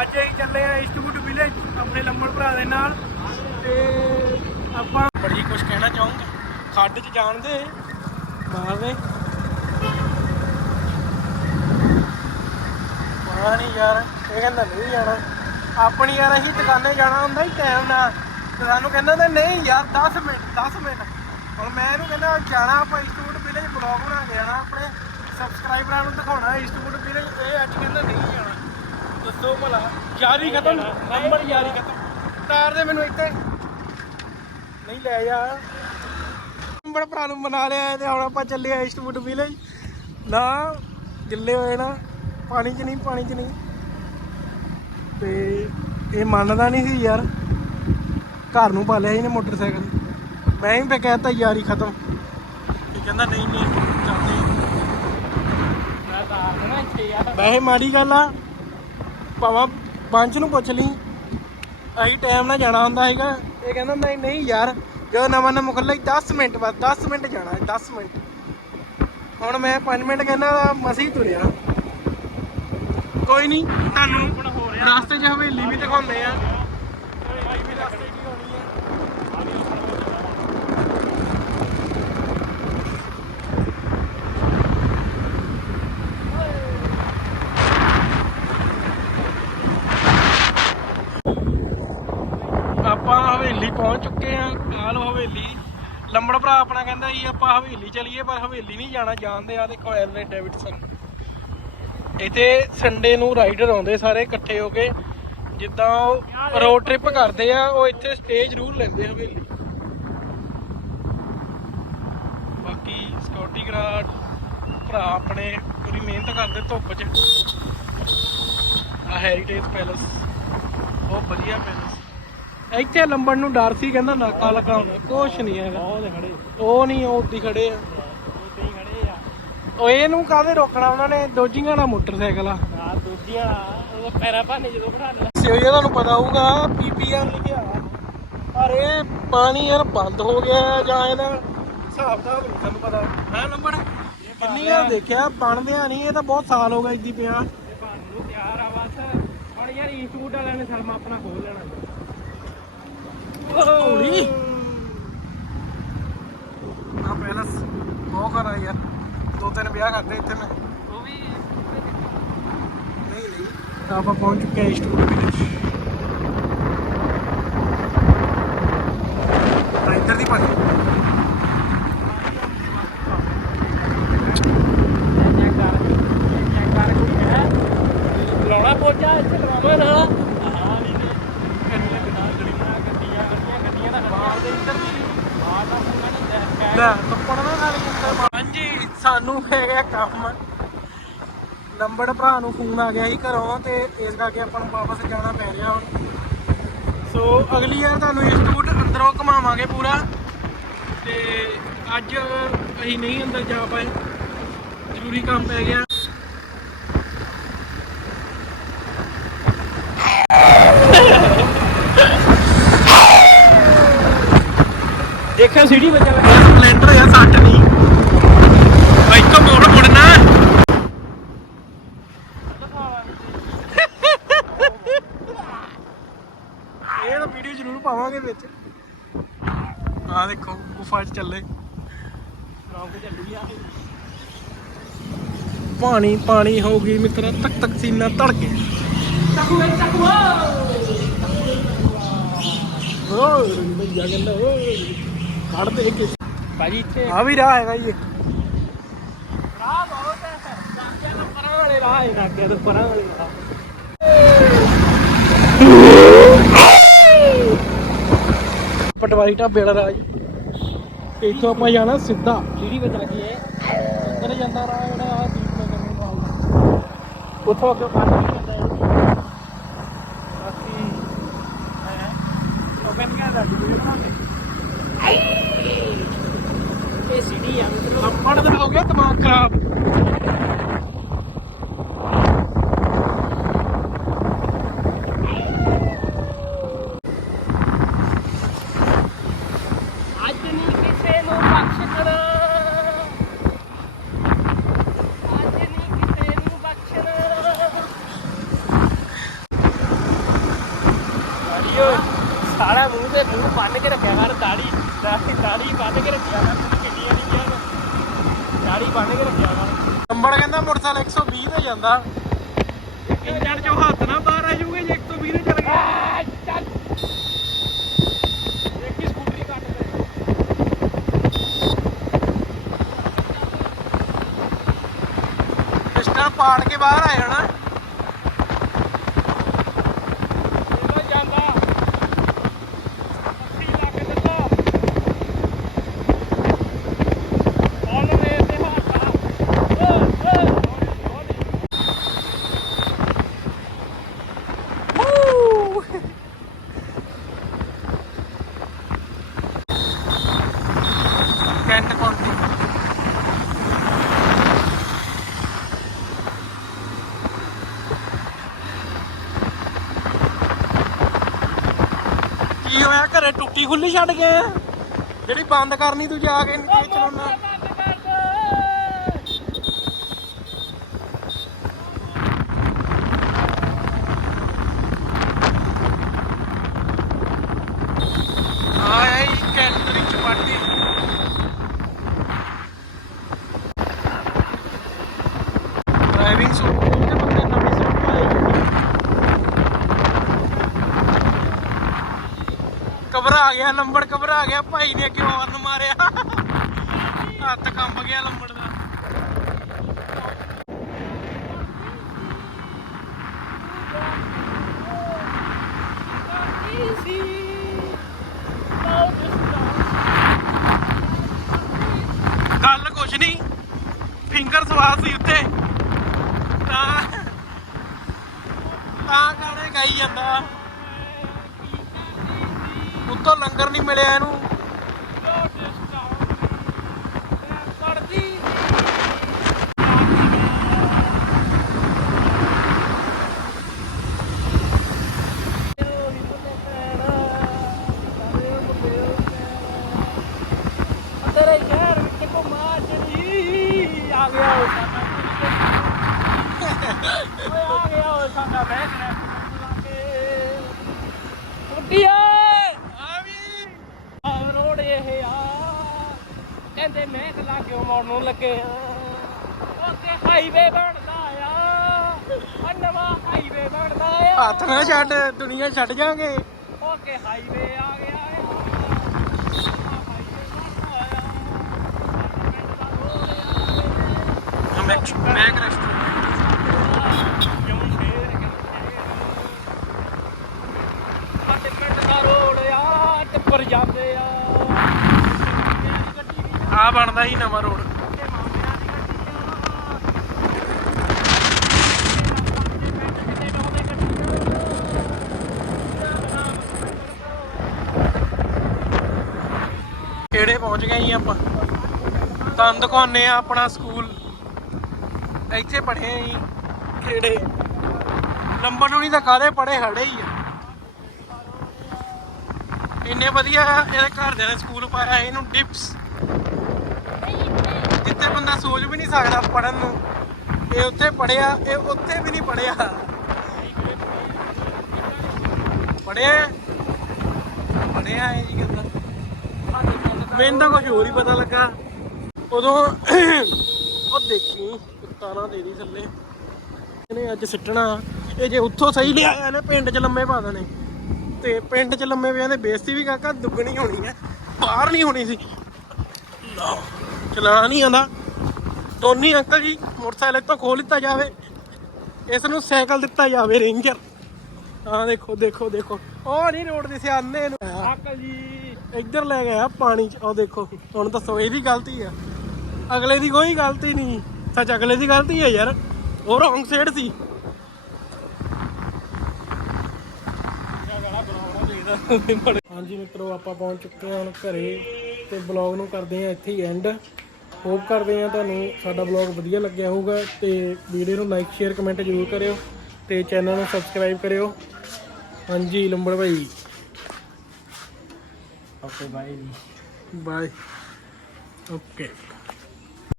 ਅੱਜ ਅਸੀਂ ਚੱਲੇ ਆ ਈਸਟਵੁੱਡ ਵਿਲੇਜ, ਆਪਣੇ ਲੰਬੜ ਭਰਾ ਦੇ ਨਾਲ। ਤੇ ਆਪਾਂ ਬੜੀ ਕੁਝ ਕਹਿਣਾ ਚਾਹੂੰਗਾ। ਖੱਡ 'ਚ ਜਾਣ ਦੇ। ਮਾਰਦੇ ਪਤਾ ਨਹੀਂ ਯਾਰ, ਇਹ ਕਹਿੰਦਾ ਨਹੀਂ ਜਾਣਾ। ਆਪਣੀ ਯਾਰ, ਅਸੀਂ ਦੁਕਾਨੇ ਜਾਣਾ ਹੁੰਦਾ ਹੀ ਟਾਈਮ ਨਾਲ। ਤੇ ਸਾਨੂੰ ਕਹਿੰਦਾ ਤੇ ਨਹੀਂ ਯਾਰ 10 ਮਿੰਟ 10 ਮਿੰਟ। ਹੁਣ ਮੈਂ ਇਹਨੂੰ ਕਹਿੰਦਾ, ਜਾਣਾ ਆਪਾਂ ਈਸਟਵੁੱਡ ਵਿਲੇਜ, ਬਲੌਗ ਬਣਾ ਕੇ ਜਾਣਾ ਆਪਣੇ ਸਬਸਕ੍ਰਾਈਬਰਾਂ ਨੂੰ ਦਿਖਾਉਣਾ ਈਸਟਵੁੱਡ ਵਿਲੇਜ। ਇਹ ਅੱਜ ਕਹਿੰਦਾ ਨਹੀਂ ਜਾਣਾ। ਦੱਸੋ ਭਲਾ। ਯਾਰੀ ਖਤਮ। ਨੰਬਰ ਯਾਰੀ ਖਤਮ। ਤਾਰ ਦੇ ਮੈਨੂੰ ਇੱਥੇ। ਨਹੀਂ ਲੈ ਜਾ। ਨੰਬਰ ਭਰਾ ਨੂੰ ਬਣਾ ਲਿਆ ਤੇ ਹੁਣ ਆਪਾਂ ਚੱਲੇ ਆ ਈਸਟਵੁੱਡ ਵਿਲੇਜ ਨਾ, ਗਿੱਲੇ ਹੋਏ ਨਾ। ਪਾਣੀ 'ਚ ਨਹੀਂ, ਪਾਣੀ 'ਚ ਨਹੀਂ। ਤੇ ਇਹ ਮੰਨਦਾ ਨਹੀਂ ਸੀ ਯਾਰ। ਘਰ ਨੂੰ ਪਾ ਲਿਆ ਇਹਨੇ ਮੋਟਰਸਾਈਕਲ। ਮੈਂ ਹੀ ਫੇ ਕਹਿਤਾ ਯਾਰੀ ਖਤਮ। ਇਹ ਕਹਿੰਦਾ ਨਹੀਂ ਨਹੀਂ ਚੱਲਦੇ ਮੈਂ ਤਾਂ ਆਖਣਾ ਇੱਥੇ ਯਾਰ। ਵੈਸੇ ਮਾੜੀ ਗੱਲ ਆ। ਭਾਵਾਂ ਪੰਜ ਨੂੰ ਪੁੱਛ ਲਈ। ਅਸੀਂ ਟਾਈਮ ਨਾਲ ਜਾਣਾ ਹੁੰਦਾ ਹੈਗਾ ਇਹ ਕਹਿੰਦਾ ਨਹੀਂ ਨਹੀਂ ਯਾਰ ਜਦੋਂ ਨਵਾਂ ਨਵਾਂ ਖੁੱਲ੍ਹਾ ਸੀ 10 ਮਿੰਟ ਬਾਅਦ 10 ਮਿੰਟ ਜਾਣਾ ਹੈ 10 ਮਿੰਟ। ਹੁਣ ਮੈਂ 5 ਮਿੰਟ ਕਹਿੰਦਾ ਮਸੀਂ ਤੁਰਿਆ। ਕੋਈ ਨਹੀਂ ਤੁਹਾਨੂੰ ਰਸਤੇ 'ਚ ਹਵੇਲੀ ਵੀ ਦਿਖਾਉਂਦੇ ਆ ਹਵੇਲੀ ਵੀ ਰਸਤੇ 'ਚ ਹੀ ਹੋਣੀ ਆ ਆਪਾਂ ਹਵੇਲੀ ਪਹੁੰਚ ਚੁੱਕੇ ਆ ਆਲ ਹਵੇਲੀ। ਲੰਬੜ ਭਰਾ ਆਪਣਾ ਕਹਿੰਦਾ ਸੀ ਆਪਾਂ ਹਵੇਲੀ ਚਲੀਏ, ਪਰ ਹਵੇਲੀ ਨਹੀਂ ਜਾਣਾ ਜਾਣਦੇ ਆ, ਦੇਖੋ ਐਲਰੇ ਡੇਵਿਡਸਨ। ਇੱਥੇ ਸੰਡੇ ਨੂੰ ਰਾਈਡਰ ਆਉਂਦੇ ਸਾਰੇ ਇਕੱਠੇ ਹੋ ਕੇ, ਜਿੱਦਾਂ ਉਹ ਰੋਡ ਟ੍ਰਿਪ ਕਰਦੇ ਆ, ਉਹ ਇੱਥੇ ਸਟੇ ਜ਼ਰੂਰ ਲੈਂਦੇ ਹਵੇਲੀ। ਬਾਕੀ ਸਿਕਿਉਰਿਟੀ ਗਾਰਡ ਭਰਾ ਆਪਣੇ, ਪੂਰੀ ਮਿਹਨਤ ਕਰਦੇ ਧੁੱਪ 'ਚ। ਆ ਹੈਰੀਟੇਜ ਪੈਲਸ ਬਹੁਤ ਵਧੀਆ ਪੈਲਸ ਇੱਥੇ ਲੰਬੜ ਨੂੰ ਡਰ ਸੀ ਕਹਿੰਦਾ ਨਾਕਾ ਲੱਗਾ ਹੁੰਦਾ ਕੁਛ ਨਹੀਂ ਹੈਗਾ। ਉਹ ਤੇ ਖੜੇ। ਉਹ ਨਹੀਂ ਉਹ ਉੱਦੀ ਖੜੇ ਆ। ਹੀ ਖੜੇ ਆ ਉਹ ਇਹਨੂੰ ਕਾਹਦੇ ਰੋਕਣਾ ਉਹਨਾਂ ਨੇ ਦੋਜੀਆਂ ਦਾ ਮੋਟਰਸਾਈਕਲ ਆ। ਦੂਜੀਆਂ ਉਹ ਪੈਰਾਂ ਭਾਨੇ ਜਦੋਂ ਬਣਾ ਲੈਣਾ। ਸਿਓ ਤੁਹਾਨੂੰ ਪਤਾ ਹੋਊਗਾ ਪੀਪੀਆਰ ਲਿਖਿਆ ਪਰ ਇਹ ਪਾਣੀ ਯਾਰ ਬੰਦ ਹੋ ਗਿਆ ਜਾਂ ਇਹਦਾ ਹਿਸਾਬ ਦਾ ਤੁਹਾਨੂੰ ਪਤਾ। ਹੈ ਨੰਬਰ ਕਿੰਨੀ ਵਾਰ ਦੇਖਿਆ ਬਣਦਿਆ ਨਹੀਂ ਇਹ ਤਾਂ ਬਹੁਤ ਸਾਲ ਹੋ ਗਏ ਇੱਦੀ ਪਿਆ ਇਹ ਬਣ ਨੂੰ ਤਿਆਰ ਆ ਬਸ ਹੁਣ ਯਾਰ ਈਸਟਵੁੱਡ ਵਾਲਿਆਂ ਨੇ ਸ਼ਰਮਾ ਆਪਣਾ ਖੋਲ ਲੈਣਾ। ਹੌਲੀ ਆ ਪੈਲਸ ਬਹੁਤ ਕਰਾ ਯਾਰ। ਦੋ ਤਿੰਨ ਵਿਆਹ ਕਰਦੇ ਇੱਥੇ ਮੈਂ। ਉਹ ਵੀ ਨਹੀਂ ਆਪਾਂ ਪਹੁੰਚ ਚੁੱਕੇ ਹਾਂ ਇਸਟੂਡ ਵਿਲੇਜ ਤਾਂ ਇੱਧਰ ਦੀ ਭਾਜੀ ਚੈੱਕ ਕਰ ਚੈੱਕ ਕਰ ਕੋਈ ਹੈ ਲਾਉਣਾ ਪੋਚਾ ਇੱਥੇ ਲਵਾਵਾਂ ਨਾ ਹਾਂ ਨਹੀਂ ਨੇ ਗੱਡੀਆਂ ਗੱਡੀਆਂ ਗੱਡੀਆਂ ਗੱਡੀਆਂ ਗੱਡੀਆਂ ਗੱਡੀਆਂ ਦਾ ਬਾਹਰ ਦੇ ਇੱਧਰ ਵੀ ਬਾਹਰ ਦਾ ਮੁੰਡਾ ਨੇ ਚੈੱਕ ਲੈ ਕੱਪੜ ਨਾ ਖਾਲੀ ਕਿੰਨੇ ਹਾਂਜੀ, ਸਾਨੂੰ ਪੈ ਗਿਆ ਕੰਮ। ਨੰਬਰ ਭਰਾ ਨੂੰ ਫੋਨ ਆ ਗਿਆ ਸੀ ਘਰੋਂ ਤੇ ਇਸ ਕਰਕੇ ਆਪਾਂ ਨੂੰ ਵਾਪਸ ਜਾਣਾ ਪੈ ਰਿਹਾ ਹੁਣ। ਸੋ ਅਗਲੀ ਵਾਰ ਤੁਹਾਨੂੰ ਇੰਸਟੀਚਿਊਟ ਅੰਦਰੋਂ ਘੁਮਾਵਾਂਗੇ ਪੂਰਾ। ਤੇ ਅੱਜ ਅਸੀਂ ਨਹੀਂ ਅੰਦਰ ਜਾ ਪਾਏ। ਜ਼ਰੂਰੀ ਕੰਮ ਪੈ ਗਿਆ। ਦੇਖਿਆ ਸੀੜੀ ਬੱਚਾ ਸਪਲੈਂਡਰ ਆ ਸੱਟ ਨਹੀਂ ਬਾਈਕ ਤੋਂ ਮੋੜ ਮੁੜਨਾ। ਇਹ ਤਾਂ ਵੀਡੀਓ ਜ਼ਰੂਰ ਪਾਵਾਂਗੇ ਵਿੱਚ। ਆ ਦੇਖੋ ਗੁਫਾ 'ਚ ਚੱਲੇ। ਰੌਂਕ ਚੱਲੀ ਆ। ਪਾਣੀ ਪਾਣੀ ਹੋ ਗਈ ਮਿੱਤਰਾ ਤੱਕ ਤੱਕ ਸੀਨਾ ਧੜਕੇ ਓਏ। ਭਈਆ ਕਹਿੰਦਾ ਓਏ। ਕੱਢ ਦੇ ਕੇ ਭਾਜੀ ਇੱਥੇ ਆ ਵੀ ਰਾਹ ਹੈਗਾ ਜੀ। ਇਹ। ਰਾਹ ਬਹੁਤ ਹੈ। ਜਾਂਦੇ ਨੂੰ ਪਰਾਂ ਵਾਲੇ ਰਾਹ ਹੈ ਅੱਗੇ ਤੋਂ ਪਰਾਂ ਵਾਲੇ ਰਾਹ। ਪਟਵਾਰੀ ਢਾਬੇ ਵਾਲਾ ਰਾਹ ਜੀ। ਤੇ ਇੱਥੋਂ ਆਪਾਂ ਜਾਣਾ ਸਿੱਧਾ। ਸੀੜੀ ਵਿੱਚ ਲੱਗੀ ਹੈ ਅੰਦਰ ਜਾਂਦਾ ਰਾਹ ਜਿਹੜਾ ਆ ਦੀਪ ਨਗਰ ਨੂੰ ਉੱਥੋਂ ਅੱਗੇ ਪਾਣੀ ਜਾਂਦਾ ਹੈ ਬਾਕੀ ਹੈ ਉਹ ਕਹਿੰਦੀਆਂ ਲੱਗ ਗਈ ਇਹ ਸੀੜੀ ਆ। ਲੱਪੜ ਦਾ ਹੋ ਗਿਆ ਦਿਮਾਗ ਖਰਾਬ। ਸਾਰਾ ਮੂੰਹ ਤੇ ਮੂੰਹ ਬੰਨ ਕੇ ਰੱਖਿਆ ਕਰ ਦਾੜੀ ਦਾੜੀ ਬੰਨ ਕੇ ਰੱਖਿਆ ਕਰ ਤੈਨੂੰ ਕਿੰਨੀਆਂ ਨਹੀਂ ਯਾਰ ਦਾੜੀ ਬੰਨ ਕੇ ਰੱਖਿਆ ਕਰ ਨੰਬਰ ਕਹਿੰਦਾ ਮੋਟਰਸਾਈਕਲ 120 ਤੇ ਜਾਂਦਾ। ਇੰਜਣ ਚੋਂ ਹੱਥ ਨਾ ਬਾਹਰ ਆ ਜੂਗੇ ਜੇ 120 ਤੇ ਚੱਲ ਗਿਆ ਆ, ਚੱਲ ਦੇਖੀ ਸਕੂਟਰੀ ਕੱਟ ਦੇ ਪਿਸਟਲ ਪਾੜ ਕੇ ਬਾਹਰ ਆ ਜਾਣਾ ਇਹਦਾ ਜਾਂਦਾ 80 ਲੱਖ ਦਿੱਤਾ ਔਨ ਰੇ ਤੇ ਹਾਤਾ ਓ ਓ Woo! ਕੈਂਟ ਕਾਉਂਟੀ ਕੀ ਹੋਇਆ ਘਰੇ ਟੁੱਟੀ ਖੁੱਲੀ ਛੱਡ ਗਏ ਆ ਜਿਹੜੀ ਬੰਦ ਕਰਨੀ ਤੂੰ ਜਾ ਕੇ ਨੀਚੇ ਚਲਾਉਣਾ ਆਇਆ ਹੀ ਕੈਂਟਰੀ ਚਪਾਟੀ ਡਰਾਈਵਿੰਗ ਸਕੂਲ ਤੇ ਬੰਦੇ ਨਵੀਂ ਸੂਟ ਪਾਈ ਘਬਰਾ ਗਿਆ, ਲੰਬੜ ਘਬਰਾ ਗਿਆ, ਭਾਈ ਨੇ ਕਿਉਂ ਹਰਨ ਮਾਰਿਆ? ਹੱਥ ਕੰਬ ਗਿਆ ਲੰਬੜ ਦਾ ਗੱਲ ਕੁਛ ਨਹੀਂ ਫਿੰਗਰ ਸਵਾਦ ਸੀ ਉੱਤੇ ਤਾਂ ਤਾਂ ਗਾਣੇ ਗਾਈ ਜਾਂਦਾ ਉੱਤੋਂ ਲੰਗਰ ਨਹੀਂ ਮਿਲਿਆ ਇਹਨੂੰ ਤੇਰੇ ਯਾਰ ਵਿੱਚ ਕੋ ਮਾਰ ਆ ਗਿਆ ਸਾਡਾ ਓਏ ਆ ਗਿਆ ਉਹ ਸਾਡਾ ਬੈਠ ਲੈ ਕੁੱਟੀਏ ਆ ਵੀ ਆ ਰੋੜ ਇਹ ਆ ਕਹਿੰਦੇ ਮੈਂ ਕਲਾ ਕਿਉਂ ਮੋੜਨ ਨੂੰ ਲੱਗੇ? ਆ ਉੱਤੇ ਹਾਈਵੇ ਬਣਦਾ ਆ। ਆ ਨਵਾਂ ਹਾਈਵੇ ਬਣਦਾ ਆ। ਹੱਥ ਨਾ ਛੱਡ ਦੁਨੀਆ ਛੱਡ ਜਾਾਂਗੇ ਓਕੇ ਹਾਈਵੇ ਆ ਗਿਆ ਏ। ਮੈਕ ਮੈਕ ਰੈਸਟੋਰੈਂਟ ਟਿੱਪਰ ਜਾਂਦੇ ਆ ਬਣਦਾ ਹੀ ਨਵਾਂ ਰੋਡ। ਕਿਹੜੇ ਪਹੁੰਚ ਗਏ ਜੀ ਆਪਾਂ? ਤੁਹਾਨੂੰ ਦਿਖਾਉਂਦੇ ਆ ਆਪਣਾ ਸਕੂਲ। ਇੱਥੇ ਪੜ੍ਹੇ ਆ ਜੀ। ਕਿਹੜੇ? ਨੰਬਰ ਨੂੰ ਨਹੀਂ ਤਾਂ ਕਾਦੇ ਪੜ੍ਹੇ, ਖੜੇ ਹੀ ਆ। ਇੰਨੇ ਵਧੀਆ ਇਹਦੇ ਘਰਦਿਆਂ ਨੇ ਸਕੂਲ ਪਾਇਆ, ਇਹਨੂੰ ਡਿਪਸ। ਜਿੱਥੇ ਬੰਦਾ ਸੋਚ ਵੀ ਨਹੀਂ ਸਕਦਾ ਪੜਨ ਨੂੰ। ਇਹ ਉੱਥੇ ਪੜਿਆ ਇਹ ਉੱਥੇ ਵੀ ਨਹੀਂ ਪੜਿਆ ਪੜਿਆ ਪੜਿਆ ਹੈ ਜੀ ਕਹਿੰਦਾ। ਮੈਨੂੰ ਤਾਂ ਕੁਝ ਹੋਰ ਹੀ ਪਤਾ ਲੱਗਾ। ਉਦੋਂ ਉਹ ਦੇਖੀ, ਕੁੱਤਾ ਨਾ ਦੇ ਦੀ ਥੱਲੇ। ਇਹਨੇ ਅੱਜ ਸਿੱਟਣਾ। ਇਹ ਜੇ ਉੱਥੋਂ ਸਹੀ ਲਿਆ ਇਹਨੇ, ਪਿੰਡ 'ਚ ਲੰਮੇ ਪਾ ਦੇਣੇ। ਤੇ ਪਿੰਡ 'ਚ ਲੰਮੇ ਪਿਆ ਦੇ ਬੇਇੱਜ਼ਤੀ ਵੀ ਕਾਕਾ, ਦੁੱਗਣੀ ਹੋਣੀ ਹੈ। ਬਾਹਰ ਨਹੀਂ ਹੋਣੀ ਸੀ। ਚਲਾ ਚਲਾਉਣਾ ਨਹੀਂ ਆਂਦਾ ਟੋਨੀ ਅੰਕਲ ਜੀ ਮੋਟਰਸਾਈਕਲ ਤੋਂ ਖੋਲ ਦਿੱਤਾ ਜਾਵੇ। ਇਸ ਨੂੰ ਸਾਈਕਲ ਦਿੱਤਾ ਜਾਵੇ ਰੇਂਜਰ। ਹਾਂ ਦੇਖੋ ਦੇਖੋ ਦੇਖੋ। ਉਹ ਨਹੀਂ ਰੋਡ ਦੇ ਸਿਆਨੇ ਨੂੰ। ਅੰਕਲ ਜੀ। ਇੱਧਰ ਲੈ ਗਿਆ ਪਾਣੀ ਚ। ਉਹ ਦੇਖੋ ਹੁਣ ਦੱਸੋ ਇਹਦੀ ਗਲਤੀ ਆ? ਅਗਲੇ ਦੀ ਕੋਈ ਗਲਤੀ ਨਹੀਂ ਸੱਚ ਅਗਲੇ ਦੀ ਗਲਤੀ ਹੈ ਯਾਰ। ਉਹ ਰੌਂਗ ਸਾਈਡ ਸੀ। ਹਾਂਜੀ ਮਿੱਤਰੋ ਆਪਾਂ ਪਹੁੰਚ ਚੁੱਕੇ ਹਾਂ ਹੁਣ ਘਰੇ ਤੇ ਬਲੌਗ ਨੂੰ ਕਰਦੇ ਹਾਂ ਇੱਥੇ ਹੀ ਐਂਡ ਹੋਪ ਕਰਦੇ ਹਾਂ ਤੁਹਾਨੂੰ ਸਾਡਾ ਬਲੌਗ ਵਧੀਆ ਲੱਗਿਆ ਹੋਊਗਾ ਤੇ ਵੀਡੀਓ ਨੂੰ ਲਾਈਕ ਸ਼ੇਅਰ ਕਮੈਂਟ ਜ਼ਰੂਰ ਕਰਿਓ ਤੇ ਚੈਨਲ ਨੂੰ ਸਬਸਕ੍ਰਾਈਬ ਕਰਿਓ। ਹਾਂਜੀ ਲੰਬੜ ਭਾਈ। ਓਕੇ ਬਾਈ ਬਾਏ ਓਕੇ